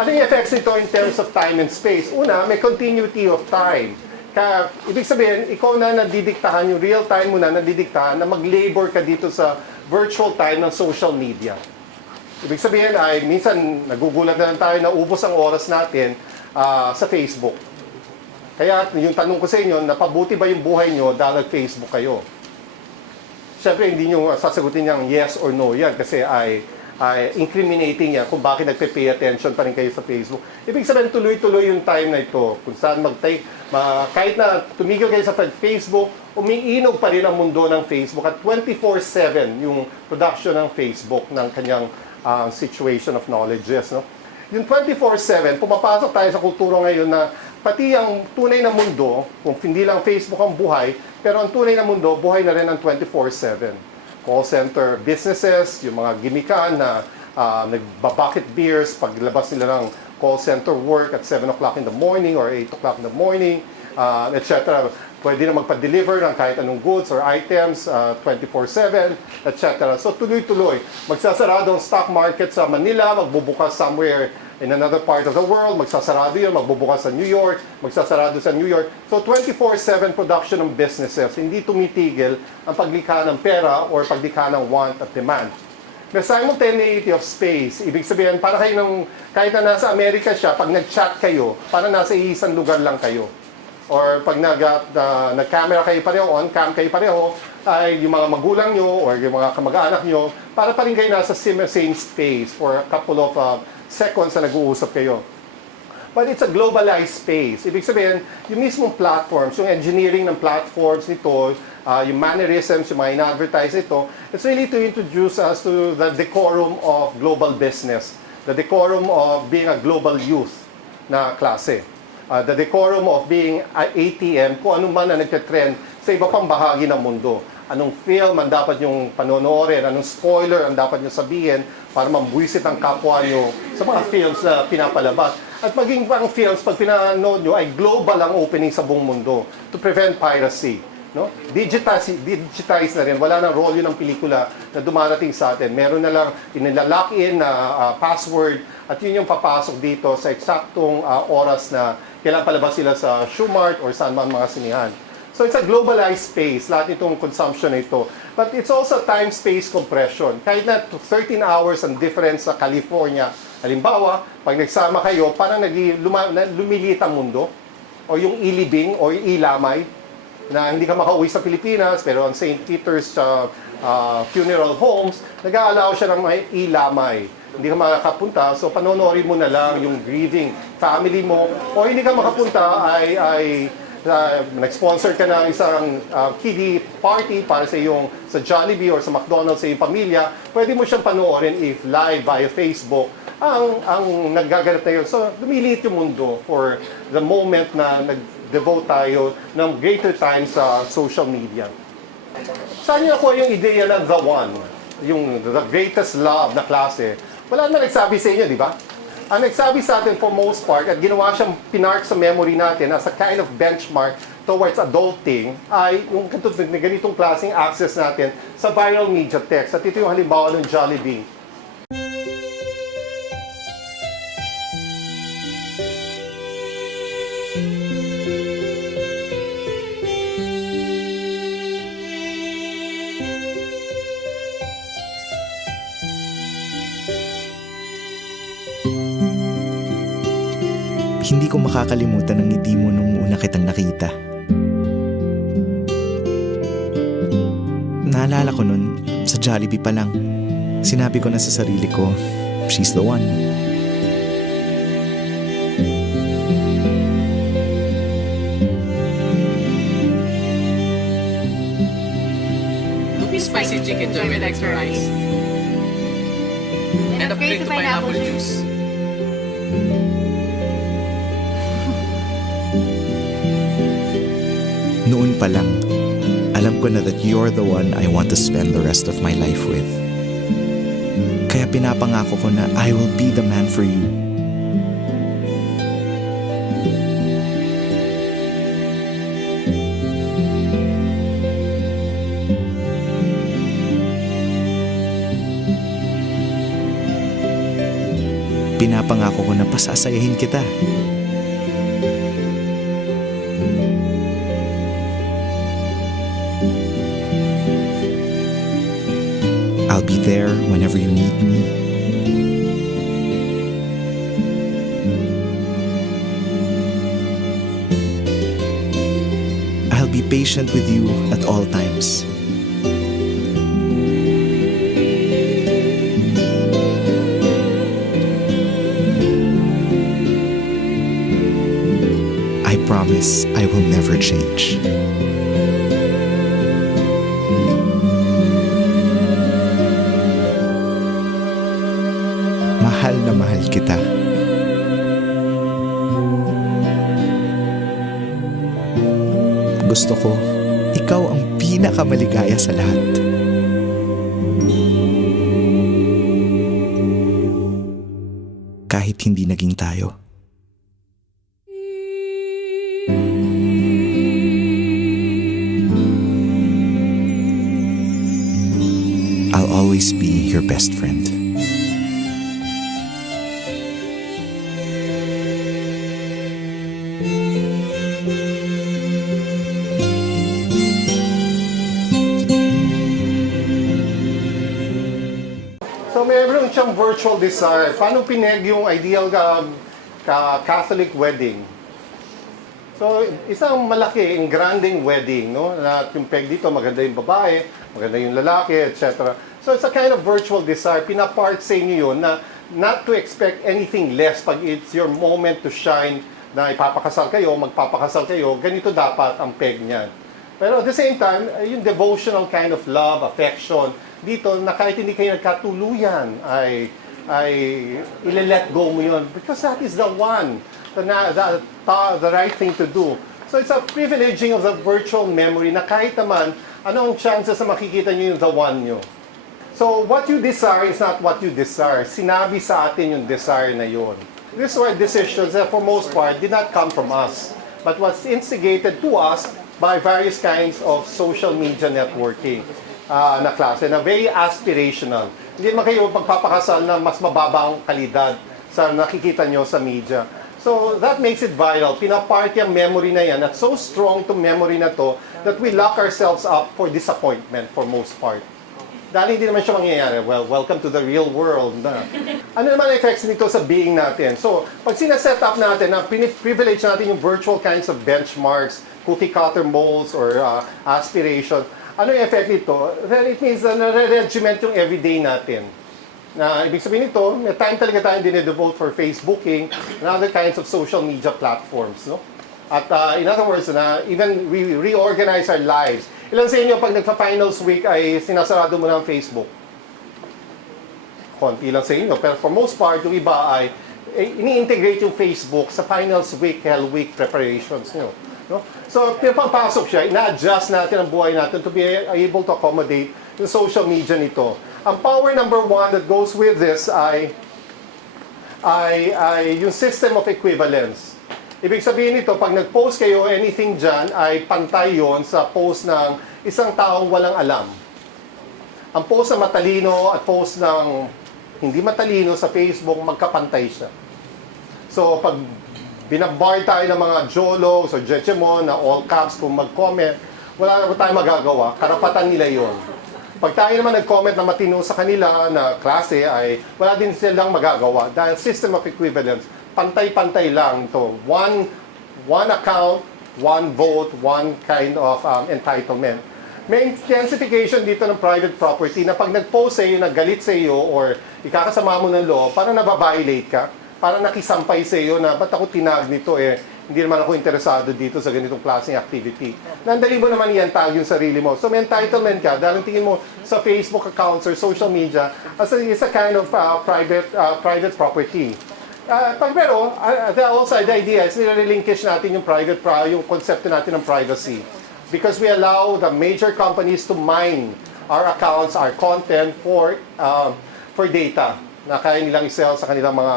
Ano yung effects nito in terms of time and space? Una, may continuity of time. Kaya, ibig sabihin, ikaw na nadidiktahan, yung real time mo na nadidiktahan na mag-labor ka dito sa virtual time ng social media. Ibig sabihin ay, minsan nagugulat na lang tayo na ubos ang oras natin sa Facebook. Kaya yung tanong ko sa inyo, napabuti ba yung buhay nyo dahil Facebook kayo? Siyempre, hindi nyo sasagutin niyang yes or no yan kasi ay incriminating yan kung bakit nagpe-pay attention pa rin kayo sa Facebook. Ibig sabihin, tuloy-tuloy yung time na ito. Kung saan kahit na tumigil kayo sa Facebook, umiinog pa rin ang mundo ng Facebook at 24/7 yung production ng Facebook ng kanyang situation of knowledges. No? Yung 24/7, pumapasok tayo sa kultura ngayon na pati ang tunay na mundo, kung hindi lang Facebook ang buhay, pero ang tunay na mundo, buhay na rin ang 24/7. Call center businesses, yung mga gimikan na nagbabucket beers paglabas nila ng call center work at 7 o'clock in the morning or 8 o'clock in the morning, etc. Pwede na magpa-deliver ng kahit anong goods or items 24/7, etc. So tuloy-tuloy. Magsasarado ang stock market sa Manila, magbubukas somewhere in another part of the world, magsasarado yun, magbubukas sa New York, magsasarado sa New York. So 24/7 production ng businesses, hindi tumitigil ang paglikha ng pera or paglikha ng want at demand. May simultaneity of space, ibig sabihin, para kayo kahit na nasa Amerika siya, pag nag-chat kayo, para nasa isang lugar lang kayo. Or pag nag-camera kayo pareho, on-cam kayo pareho, ay yung mga magulang nyo or yung mga kamag-anak nyo, para pa rin kayo nasa same space for a couple of seconds na nag-uusap kayo. But it's a globalized space. Ibig sabihin, yung mismong platforms, yung engineering ng platforms nito, yung mannerisms, yung mga in-advertise nito, it's really to introduce us to the decorum of global business, the decorum of being a global youth na klase, the decorum of being ATM, kung ano man na nagtitrend sa iba pang bahagi ng mundo. Anong film ang dapat yung panonoorin, anong spoiler ang dapat nyo sabihin para mambuisit ang kapwa nyo sa mga films na pinapalabas. At maging pang films, pag pinanood nyo, ay global ang opening sa buong mundo to prevent piracy. No? Digitize na rin. Wala nang role yun ng pelikula na dumarating sa atin. Meron na lang inilalock in na password at yun yung papasok dito sa eksaktong oras na kailan palabas sila sa Shoemart or saan man mga sinihan. So it's a globalized space, lahat itong consumption na ito. But it's also time-space compression. Kahit na 13 hours ang difference sa California, halimbawa, pag nagsama kayo, parang lumiliit ang mundo. O yung ilibing o yung ilamay, na hindi ka makauwi sa Pilipinas, pero ang St. Peter's funeral homes, nag-aalaw siya ng may ilamay. Hindi ka makakapunta, so panonorin mo na lang yung grieving family mo. O hindi ka makapunta ay nag-sponsor ka ng isang kiddie party para sa Jollibee or sa McDonald's sa iyong pamilya, pwede mo siyang panoorin if live via Facebook ang naggaganap na yun. So, lumiliit yung mundo for the moment na nag-devote tayo ng greater time sa social media. Saan niyo nakuha yung ideya ng the one? Yung the greatest love na klase? Wala na nagsabi sa inyo, di ba? Ang nagsabi sa atin for most part at ginawa siyang pinark sa memory natin as a kind of benchmark towards adulting ay yung ganitong klaseng access natin sa viral media text. At ito yung halimbawa ng Jollibee. Hindi ko makakalimutan ang ngiti mo nung una kitang nakita. Naalala ko nun, sa Jollibee pa lang, sinabi ko na sa sarili ko, she's the one. Spicy chicken joy with extra rice. And a plate of pineapple juice. Noon pa lang, alam ko na that you're the one I want to spend the rest of my life with. Kaya pinapangako ko na I will be the man for you. Pinapangako ko na pasasayahin kita. I'll be there whenever you need me. I'll be patient with you at all times. I promise I will never change. Mahal na mahal kita. Gusto ko, ikaw ang pinakamaligaya sa lahat. Kahit hindi naging tayo. I'll always be your best friend. So meron siyang virtual desire. Paano pineg yung ideal Catholic wedding? So isang malaki, engranding wedding, no? Na yung peg dito, maganda yung babae, maganda yung lalaki, etc. So it's a kind of virtual desire. Pinapart sa inyo yun na not to expect anything less pag it's your moment to shine na ipapakasal kayo, magpapakasal kayo, ganito dapat ang peg niyan. Pero at the same time, yung devotional kind of love, affection, dito na kahit hindi kayo nagkatuluyan ay ile-let go mo yun because that is the one, the right thing to do. So it's a privileging of the virtual memory na kahit naman, anong chances na makikita nyo yung the one nyo. So what you desire is not what you desire. Sinabi sa atin yung desire na yun. These were decisions that for most part did not come from us, but was instigated to us by various kinds of social media networking na klase, na very aspirational. Hindi naman kayo magpapakasal na mas mababang kalidad sa nakikita nyo sa media. So that makes it viral. Pinaparty ang memory na yan at so strong to memory na to that we lock ourselves up for disappointment for most part. Dahil hindi naman siya mangyayari. Well, welcome to the real world na. Ano naman ang effects nito sa being natin? So, pag sinaset up natin na privilege natin yung virtual kinds of benchmarks, cookie cutter molds, or aspiration, ano yung effect nito? Then it means na nare-regiment yung everyday natin. Na ibig sabihin nito, may time talaga tayong dinedevote for Facebooking and other kinds of social media platforms. No? At in other words, na even we reorganize our lives. Ilan sa inyo pag nagpa-finals week ay sinasarado mo na ang Facebook? Konti lang sa inyo. Pero for most part, yung iba ay ini-integrate yung Facebook sa finals week, hell week preparations nyo. No? So, pinapapasok siya, ina-adjust natin ang buhay natin to be able to accommodate yung social media nito. Ang power number one that goes with this ay yung system of equivalence. Ibig sabihin nito, pag nag-post kayo, anything dyan, ay pantay yon sa post ng isang taong walang alam. Ang post na matalino at post ng hindi matalino sa Facebook, magkapantay siya. So, pag binabar tayo ng mga Jolos o Jechemon na all caps kung mag-comment, wala na tayong magagawa. Karapatan nila yon. Pag tayo naman nag-comment na matino sa kanila na klase, ay wala din silang magagawa. Dahil system of equivalence, pantay-pantay lang to. One account, one vote, one kind of entitlement. May intensification dito ng private property na pag nag-post sa iyo, naggalit sa iyo, or ikakasama mo ng law, parang nababiolate ka, parang nakisampay sa iyo na, ba't ako tinag nito hindi naman ako interesado dito sa ganitong klaseng activity. Nandali mo naman yan-tag yung sarili mo. So may entitlement ka, dahil tingin mo sa Facebook accounts or social media as a kind of private property. Pero, the idea is nire-relinquish natin yung konsepto natin ng privacy. Because we allow the major companies to mine our accounts, our content for data na kaya nilang i-sell sa kanilang mga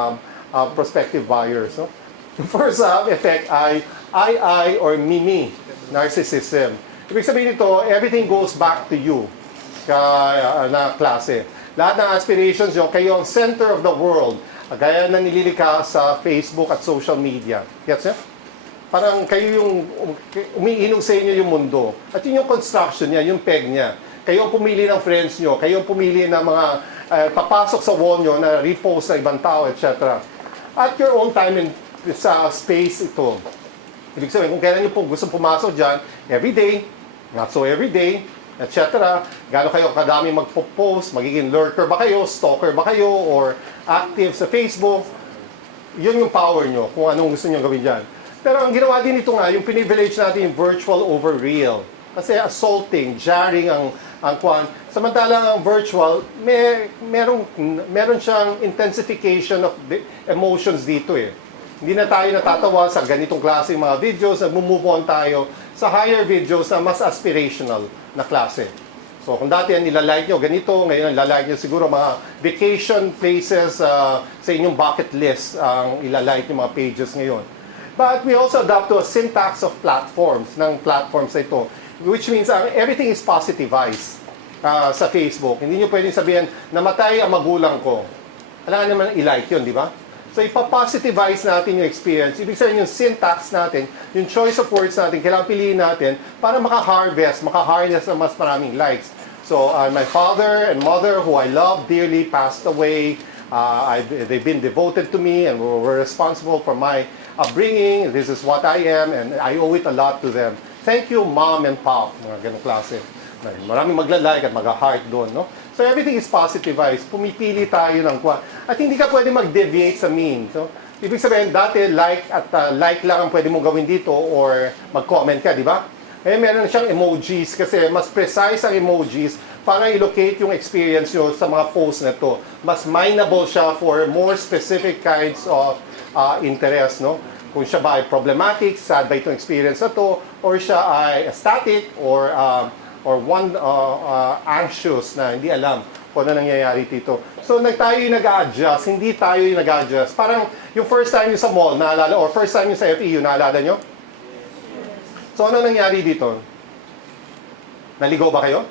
prospective buyers. No? The first effect ay I or me narcissism. Ibig sabihin nito, everything goes back to you na klase. Lahat ng aspirations yung kayo ang center of the world. Gaya na nililikha sa Facebook at social media. Gets niya? Parang kayo yung umiinom sa inyo yung mundo. At yun yung construction niya, yung peg niya. Kayo ang pumili ng friends nyo, kayo ang pumili ng mga papasok sa wall nyo na repost sa ibang tao, etc. At your own time and sa space ito. Ibig sabihin, kung kailan nyo po gusto pumasok dyan, everyday, not so everyday, etc. Gaano kayo kadami magpo-post, magiging lurker ba kayo, stalker ba kayo, or active sa Facebook, yun yung power nyo, kung anong gusto nyo gawin dyan. Pero ang ginawa din ito nga, yung privilege natin yung virtual over real. Kasi assaulting, jarring ang kwan. Samantalang ang virtual, meron siyang intensification of the emotions dito eh. Hindi na tayo natatawa sa ganitong klase mga videos, nag-move on tayo sa higher videos na mas aspirational na klase. So kung dati ang nilalike nyo ganito, ngayon ang nilalike nyo siguro mga vacation places sa inyong bucket list ang ilalike yung mga pages ngayon. But we also adopt to a syntax of platforms, ng platforms na ito, which means everything is positivized sa Facebook. Hindi nyo pwedeng sabihin, namatay ang magulang ko. Kailangan naman i-like yun, di ba? So ipapositivize natin yung experience. Ibig sabihin yung syntax natin, yung choice of words natin, kailangan piliin natin para maka-harness ng mas maraming likes. So my father and mother, who I love dearly, passed away. They've been devoted to me and were responsible for my upbringing. This is what I am and I owe it a lot to them. Thank you, Mom and Pop. Mga ganong klase. Maraming magla-like at mag-heart doon, no? So everything is positivized. Pumipili tayo ng kwa. At hindi ka pwede mag-deviate sa mean. So, ibig sabihin, dati like at like lang ang pwede mong gawin dito or mag-comment ka, di ba? Eh, meron siyang emojis kasi mas precise ang emojis para i-locate yung experience nyo sa mga posts na to. Mas mineable siya for more specific kinds of interest, no? Kung siya ba ay problematic, sad ba itong experience na to, or siya ay static, or anxious na hindi alam kung ano nangyayari dito. So, tayo yung nag-a-adjust, hindi tayo yung nag-a-adjust. Parang yung first time nyo sa mall, naalala, or first time nyo sa FEU, naalala nyo? So, ano nangyari dito? Naligo ba kayo?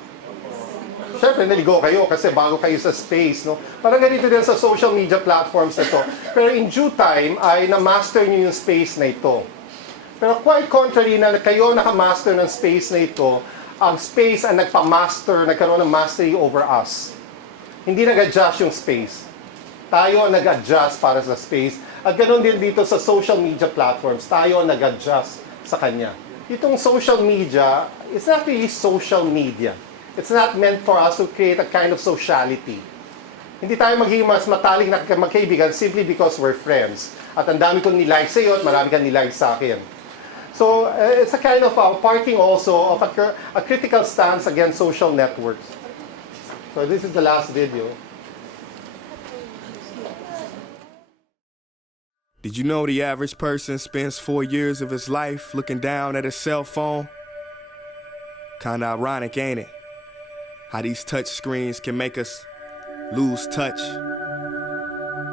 Siyempre, naligo kayo kasi bago kayo sa space, no? Parang ganito din sa social media platforms na to. Pero in due time, ay na-master nyo yung space na ito. Pero quite contrary na kayo nakamaster ng space na ito, ang space ang nagpa-master, nagkaroon ng mastery over us. Hindi nag-adjust yung space. Tayo ang nag-adjust para sa space. At ganoon din dito sa social media platforms. Tayo ang nag-adjust sa kanya. Itong social media, it's not really social media. It's not meant for us to create a kind of sociality. Hindi tayo magiging mas matalik na magkaibigan simply because we're friends. At ang dami kong nilike sa iyo at marami kang nilike sa akin. So, it's a kind of parking also of a critical stance against social networks. So, this is the last video. Did you know the average person spends 4 years of his life looking down at his cell phone? Kinda ironic, ain't it? How these touch screens can make us lose touch.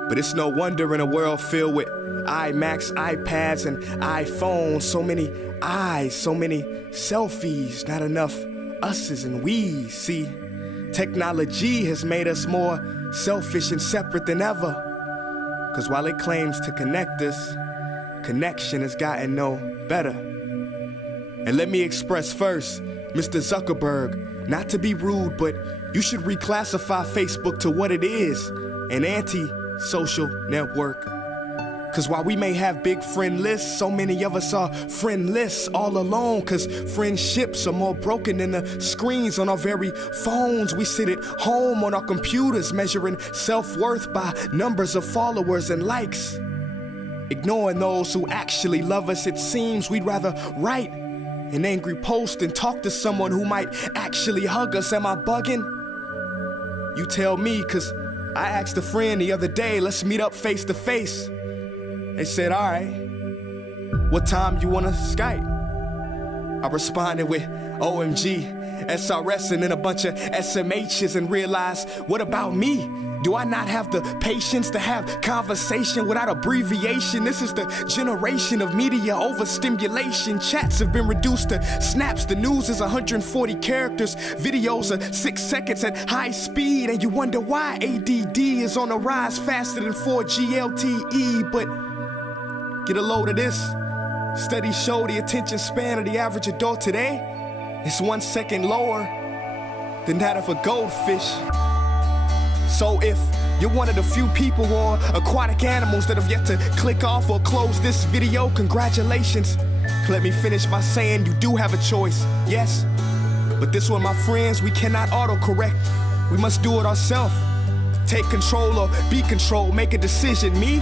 But it's no wonder in a world filled with iMacs, iPads, and iPhones, so many eyes, so many selfies, not enough us's and we's. See, technology has made us more selfish and separate than ever. Cause while it claims to connect us, connection has gotten no better. And let me express first, Mr. Zuckerberg, not to be rude, but you should reclassify Facebook to what it is, an anti-social network. Cause while we may have big friend lists, so many of us are friendless all alone. Cause friendships are more broken than the screens on our very phones. We sit at home on our computers measuring self-worth by numbers of followers and likes. Ignoring those who actually love us, it seems we'd rather write an angry post and talk to someone who might actually hug us. Am I bugging? You tell me, cause I asked a friend the other day, let's meet up face to face. They said, all right, what time you wanna Skype? I responded with OMG, SRS, and then a bunch of SMHs and realized, what about me? Do I not have the patience to have conversation without abbreviation? This is the generation of media overstimulation. Chats have been reduced to snaps. The news is 140 characters. Videos are 6 seconds at high speed. And you wonder why ADD is on the rise faster than 4G LTE. But get a load of this. Studies show the attention span of the average adult today is 1 second lower than that of a goldfish. So if you're one of the few people or aquatic animals that have yet to click off or close this video, congratulations. Let me finish by saying you do have a choice, yes. But this one, my friends, we cannot autocorrect. We must do it ourselves. Take control or be controlled, make a decision. Me?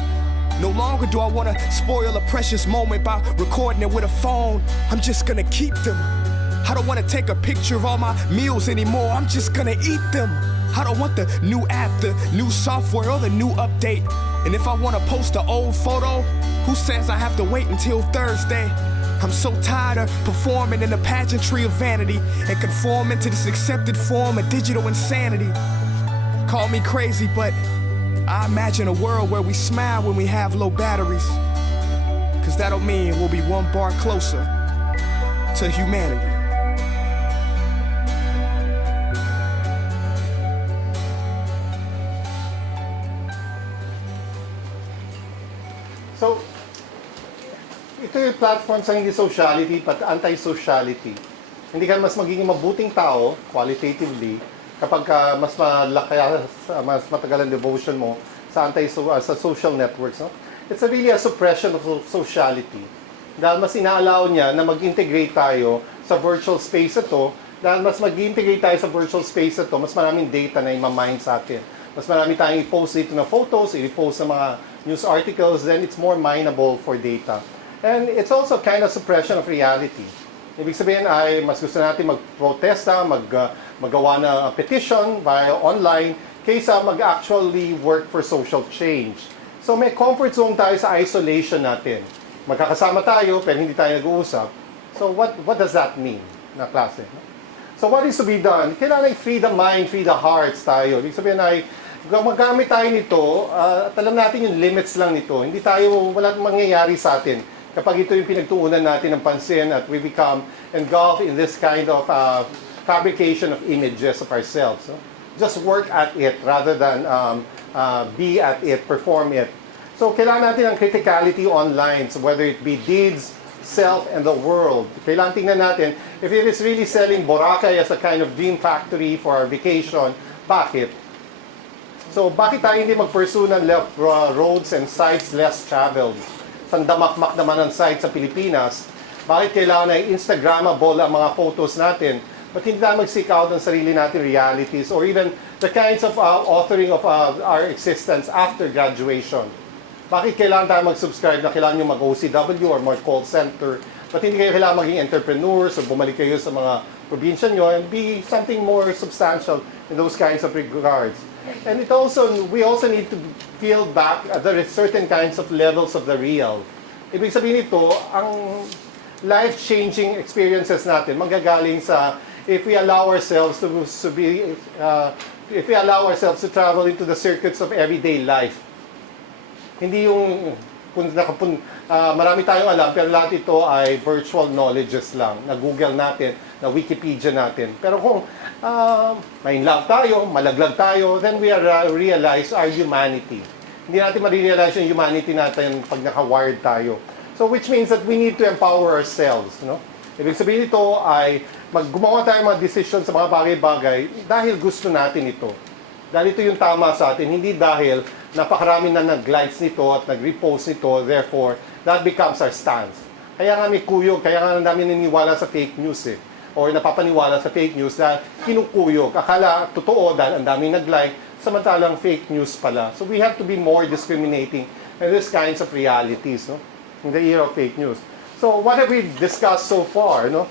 No longer do I want to spoil a precious moment by recording it with a phone. I'm just gonna keep them. I don't want to take a picture of all my meals anymore. I'm just gonna eat them. I don't want the new app, the new software, or the new update. And if I want to post an old photo, who says I have to wait until Thursday? I'm so tired of performing in the pageantry of vanity and conforming to this accepted form of digital insanity. Call me crazy, but I imagine a world where we smile when we have low batteries. Cause that'll mean we'll be one bar closer to humanity. So, ito yung platform sa hindi sociality, but anti-sociality. Hindi ka mas magiging mabuting tao, qualitatively, kapag mas malaki, mas matagal ang devotion mo sa sa social networks. No? It's really a suppression of sociality. Dahil mas ina-allow niya na mag-integrate tayo sa virtual space ito, dahil mas mag-integrate tayo sa virtual space ito, mas maraming data na i-mine sa atin. Mas marami tayong i-post dito na photos, i-post na mga news articles, then it's more mineable for data. And it's also kind of suppression of reality. Ibig sabihin ay mas gusto natin mag-protesta, magawa na petition via online, kaysa mag-actually work for social change. So may comfort zone tayo sa isolation natin. Magkakasama tayo, pero hindi tayo nag-uusap. So what does that mean na klase? So what is to be done? Kailangan free the mind, free the hearts tayo. Ibig sabihin ay magamit tayo nito at alam natin yung limits lang nito. Hindi tayo, wala mangyayari sa atin kapag ito yung pinagtuunan natin ng pansin at we become engulfed in this kind of fabrication of images of ourselves. No? Just work at it rather than be at it, perform it. So kailangan natin ang criticality online, so whether it be deeds, self, and the world. Kailangan tingnan natin if it is really selling Boracay as a kind of dream factory for our vacation, bakit? So, bakit tayo hindi mag-pursue ng left roads and sites less traveled? Sandamakmak naman ang sites sa Pilipinas. Bakit kailangan ay Instagrammable ang mga photos natin? But hindi tayo mag-seek out ng sarili natin realities or even the kinds of authoring of our existence after graduation? Bakit kailangan tayo mag-subscribe na kailangan nyo mag-OCW or mag-call center? But hindi kayo kailangan maging entrepreneurs o bumalik kayo sa mga probinsya nyo and be something more substantial in those kinds of regards. And we also need to peel back there are certain kinds of levels of the real. Ibig sabihin nito, ang life-changing experiences natin manggagaling sa if we allow ourselves to travel into the circuits of everyday life. Hindi yung marami tayong alam pero lahat ito ay virtual knowledges lang na Google natin, na Wikipedia natin. Pero kung may love tayo, malaglag tayo, then we realize our humanity. Hindi natin ma-realize yung humanity natin pag naka-wired tayo. So which means that we need to empower ourselves. No? Ibig sabihin ito ay gumawa tayo mga decisions sa mga bagay-bagay dahil gusto natin ito. Dahil ito yung tama sa atin, hindi dahil napakarami na nag-likes nito at nag-repost nito, therefore, that becomes our stance. Kaya nga may kuyog, kaya nga namin naniniwala sa fake news or napapaniwala sa fake news na kinukuyog. Akala totoo dahil ang daming nag-like, samantalang fake news pala. So we have to be more discriminating in these kinds of realities, no? In the era of fake news. So what have we discussed so far, no?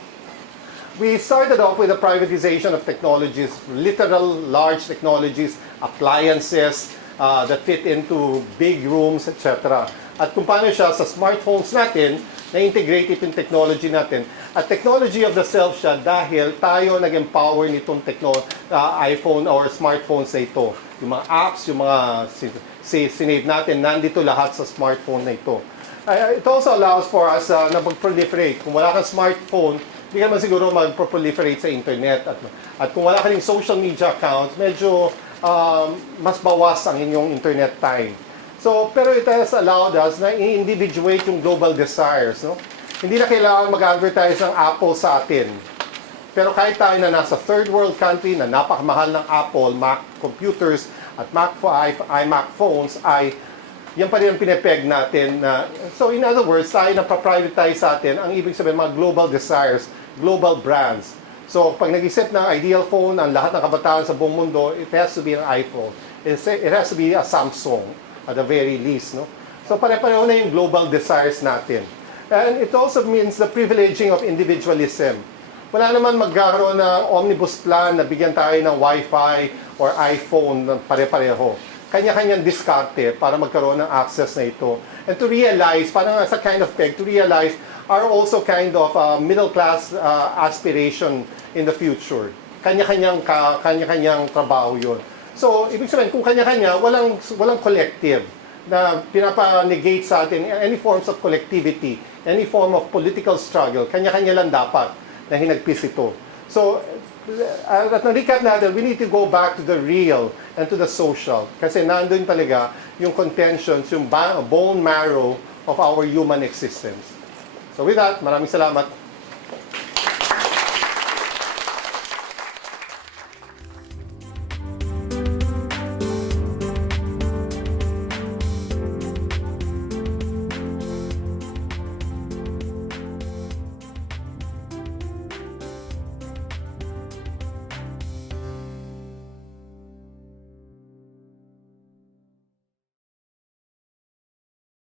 We started off with the privatization of technologies, literal large technologies, appliances that fit into big rooms, etc. At kung paano siya sa smartphones natin, na-integrate itong technology natin. At technology of the self siya dahil tayo nag-empower nitong iPhone or smartphones na ito. Yung mga apps, yung mga sinave natin, nandito lahat sa smartphone na ito. It also allows for us na mag-proliferate. Kung wala kang smartphone, hindi ka naman siguro mag-proliferate sa internet. At kung wala ka ring social media accounts, medyo mas bawas ang inyong internet time. So, pero it has allowed us na i-individuate yung global desires. No? Hindi na kailangan mag-advertise ng Apple sa atin. Pero kahit tayo na nasa third world country na napakamahal ng Apple, Mac computers at iMac phones, yan pa rin ang pinepeg natin. So in other words, tayo na pa-prioritize sa atin ang ibig sabihin mga global desires, global brands. So pag nag-isip ng ideal phone, ang lahat ng kabataan sa buong mundo, it has to be an iPhone. It has to be a Samsung at the very least. No? So pare-pareho na yung global desires natin. And it also means the privileging of individualism. Wala naman magkaroon ng omnibus plan na bigyan tayo ng Wi-Fi or iPhone na pare-pareho. Kanya-kanyang diskarte para magkaroon ng access na ito. And to realize, parang as a kind of peg, to realize are also kind of middle-class aspiration in the future. Kanya-kanyang trabaho yun. So, ibig sabihin, kung kanya-kanya, walang collective na pinapa-negate sa atin any forms of collectivity, any form of political struggle. Kanya-kanya lang dapat na hinagpis ito. So, at na-recap natin, we need to go back to the real and to the social. Kasi nandun talaga yung contentions, yung bone marrow of our human existence. So with that, maraming salamat.